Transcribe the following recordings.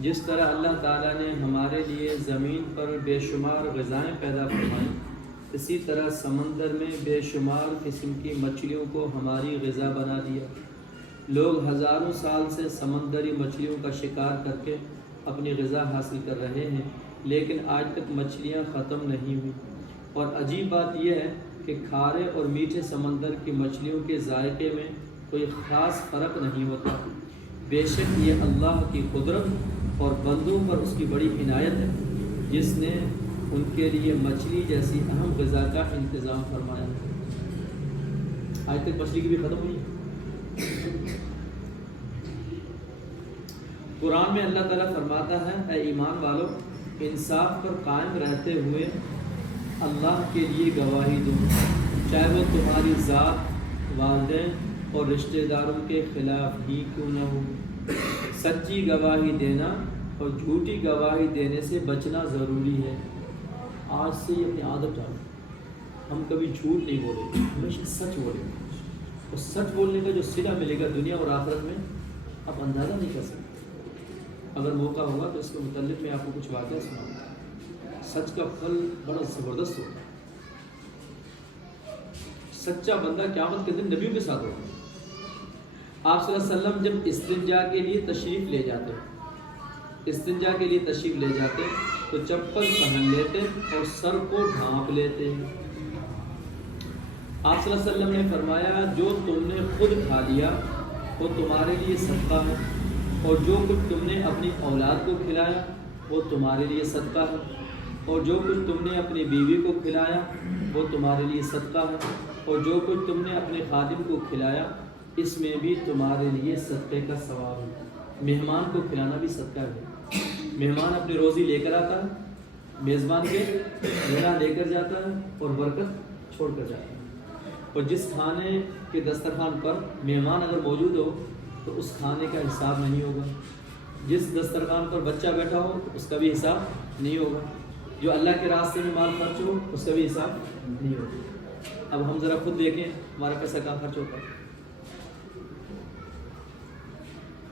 جس طرح اللہ تعالیٰ نے ہمارے لیے زمین پر بے شمار غذائیں پیدا فرمائیں، اسی طرح سمندر میں بے شمار قسم کی مچھلیوں کو ہماری غذا بنا دیا۔ لوگ ہزاروں سال سے سمندری مچھلیوں کا شکار کر کے اپنی غذا حاصل کر رہے ہیں، لیکن آج تک مچھلیاں ختم نہیں ہوئی۔ اور عجیب بات یہ ہے کہ کھارے اور میٹھے سمندر کی مچھلیوں کے ذائقے میں کوئی خاص فرق نہیں ہوتا۔ بے شک یہ اللہ کی قدرت اور بندوں پر اس کی بڑی عنایت ہے، جس نے ان کے لیے مچھلی جیسی اہم غذا کا انتظام فرمایا۔ آج تک مچھلی کی بھی ختم ہوئی ہے۔ قرآن میں اللہ تعالیٰ فرماتا ہے، اے ایمان والو، انصاف پر قائم رہتے ہوئے اللہ کے لیے گواہی دو، چاہے وہ تمہاری ذات، والدین اور رشتہ داروں کے خلاف ہی کیوں نہ ہو۔ سچی گواہی دینا اور جھوٹی گواہی دینے سے بچنا ضروری ہے۔ آج سے یہ اپنی عادت ڈالو، ہم کبھی جھوٹ نہیں بولیں، ہمیشہ سچ بولیں گے۔ اور سچ بولنے کا جو صلہ ملے گا دنیا اور آخرت میں، آپ اندازہ نہیں کر سکتے۔ اگر موقع ہوگا تو اس کے متعلق میں آپ کو کچھ واقعہ سناؤں گا۔ سچ کا پھل بڑا زبردست ہوتا ہے۔ سچا بندہ قیامت کے دن نبیوں کے ساتھ ہوگا۔ آپ صلی اللہ علیہ وسلم جب استنجا کے لیے تشریف لے جاتے تو چپل پہن لیتے اور سر کو ڈھانپ لیتے۔ آپ صلی اللہ علیہ وسلم نے فرمایا، جو تم نے خود کھا لیا وہ تمہارے لیے صدقہ ہے، اور جو کچھ تم نے اپنی اولاد کو کھلایا وہ تمہارے لیے صدقہ ہے، اور جو کچھ تم نے اپنی بیوی کو کھلایا وہ تمہارے لیے صدقہ ہے، اور جو کچھ تم نے اپنے خادم کو کھلایا اس میں بھی تمہارے لیے صدقے کا ثواب ہے۔ مہمان کو کھلانا بھی صدقہ ہے۔ مہمان اپنی روزی لے کر آتا ہے، میزبان کے غنا لے کر جاتا ہے اور برکت چھوڑ کر جاتا ہے۔ اور جس کھانے کے دسترخوان پر مہمان اگر موجود ہو تو اس کھانے کا حساب نہیں ہوگا۔ جس دسترخوان پر بچہ بیٹھا ہو اس کا بھی حساب نہیں ہوگا۔ جو اللہ کے راستے میں مال خرچ ہو اس کا بھی حساب نہیں ہوگا۔ اب ہم ذرا خود دیکھیں ہمارا پیسہ کہاں خرچ ہوتا ہے۔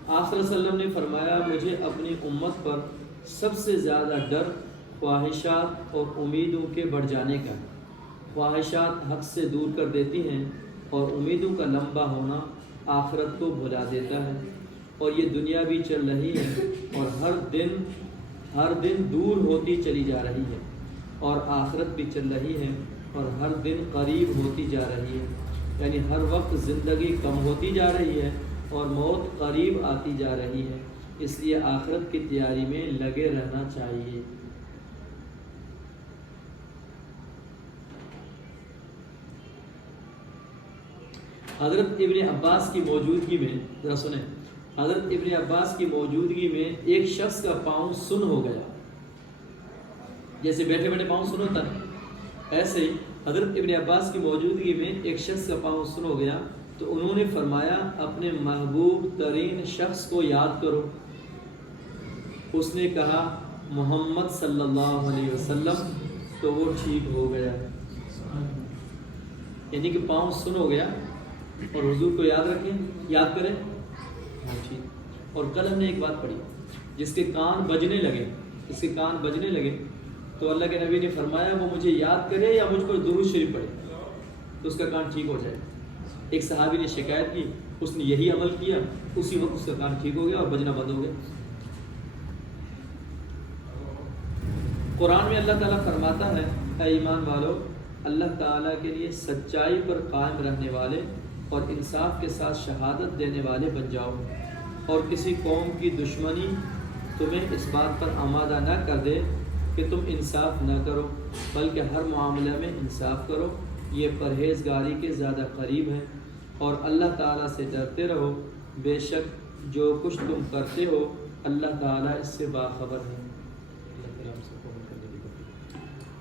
آپ صلی اللہ علیہ وسلم نے فرمایا، مجھے اپنی امت پر سب سے زیادہ ڈر خواہشات اور امیدوں کے بڑھ جانے کا۔ خواہشات حق سے دور کر دیتی ہیں اور امیدوں کا لمبا ہونا آخرت کو بھلا دیتا ہے۔ اور یہ دنیا بھی چل رہی ہے اور ہر دن دور ہوتی چلی جا رہی ہے، اور آخرت بھی چل رہی ہے اور ہر دن قریب ہوتی جا رہی ہے۔ یعنی ہر وقت زندگی کم ہوتی جا رہی ہے اور موت قریب آتی جا رہی ہے۔ اس لیے آخرت کی تیاری میں لگے رہنا چاہیے۔ حضرت ابن عباس کی موجودگی میں، ذرا سنیں، حضرت ابن عباس کی موجودگی میں ایک شخص کا پاؤں سن ہو گیا۔ جیسے بیٹھے بیٹھے پاؤں سن ہوتا ہے، ایسے ہی حضرت ابن عباس کی موجودگی میں ایک شخص کا پاؤں سن ہو گیا تو انہوں نے فرمایا، اپنے محبوب ترین شخص کو یاد کرو۔ اس نے کہا، محمد صلی اللہ علیہ وسلم، تو وہ ٹھیک ہو گیا۔ یعنی کہ پاؤں سن ہو گیا اور حضور کو یاد رکھیں، یاد کریں، ٹھیک۔ اور کل ہم نے ایک بات پڑھی، جس کے کان بجنے لگے تو اللہ کے نبی نے فرمایا، وہ مجھے یاد کرے یا مجھ پر درود شریف پڑھے تو اس کا کان ٹھیک ہو جائے۔ ایک صحابی نے شکایت کی، اس نے یہی عمل کیا، اسی وقت اس کا کان ٹھیک ہو گیا اور بجنا بند ہو گیا۔ قرآن میں اللہ تعالیٰ فرماتا ہے، اے ایمان والو، اللہ تعالیٰ کے لیے سچائی پر قائم رہنے والے اور انصاف کے ساتھ شہادت دینے والے بن جاؤ، اور کسی قوم کی دشمنی تمہیں اس بات پر آمادہ نہ کر دے کہ تم انصاف نہ کرو، بلکہ ہر معاملے میں انصاف کرو، یہ پرہیزگاری کے زیادہ قریب ہے۔ اور اللہ تعالیٰ سے ڈرتے رہو، بے شک جو کچھ تم کرتے ہو اللہ تعالیٰ اس سے باخبر ہے۔